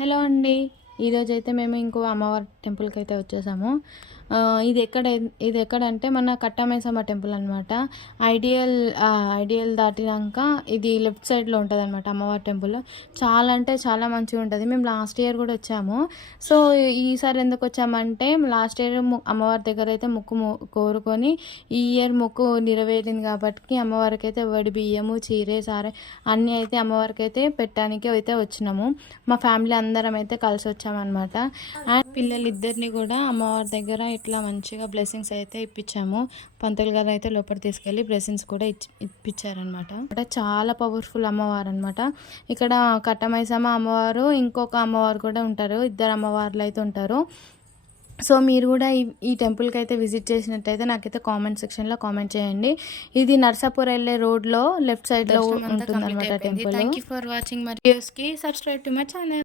Hello అండి. ఈరోజైతే మేము ఇంకో అమ్మవారి టెంపుల్కి అయితే వచ్చేసాము. ఇది ఎక్కడంటే మన కట్టమైసమ్మ టెంపుల్ అనమాట. ఐడియల్ దాటినాక ఇది లెఫ్ట్ సైడ్లో ఉంటుంది అనమాట అమ్మవారి టెంపుల్. చాలా అంటే చాలా మంచిగా ఉంటుంది. మేము లాస్ట్ ఇయర్ కూడా వచ్చాము. సో ఈసారి ఎందుకు వచ్చామంటే లాస్ట్ ఇయర్ అమ్మవారి దగ్గర అయితే మొక్కు కోరుకొని ఈ ఇయర్ మొక్కు నెరవేరింది కాబట్టి అమ్మవారికి అయితే వడి బియ్యము చీరే సారే అన్నీ అయితే అమ్మవారికి అయితే పెట్టడానికి అయితే వచ్చినాము. మా ఫ్యామిలీ అందరం అయితే కలిసి వచ్చామన్నమాట. అండ్ పిల్లలిద్దరిని కూడా అమ్మవారి దగ్గర ఇట్లా మంచిగా బ్లెస్సింగ్స్ అయితే ఇప్పించాము. పంతులు గారు అయితే లోపల తీసుకెళ్ళి బ్లెస్సింగ్స్ కూడా ఇప్పించారనమాట. అంటే చాలా పవర్ఫుల్ అమ్మవారు అనమాట. ఇక్కడ కట్టమైసమ్మ అమ్మవారు ఇంకొక అమ్మవారు కూడా ఉంటారు. ఇద్దరు అమ్మవార్లు అయితే ఉంటారు. సో మీరు కూడా ఈ టెంపుల్కి అయితే విజిట్ చేసినట్టయితే నాకైతే కామెంట్ సెక్షన్లో కామెంట్ చేయండి. ఇది నర్సాపూర్ వెళ్ళే రోడ్లో లెఫ్ట్ సైడ్లో ఉంటుంది అనమాట temple. Thank you for watching my వీడియోస్కి. Subscribe to my channel.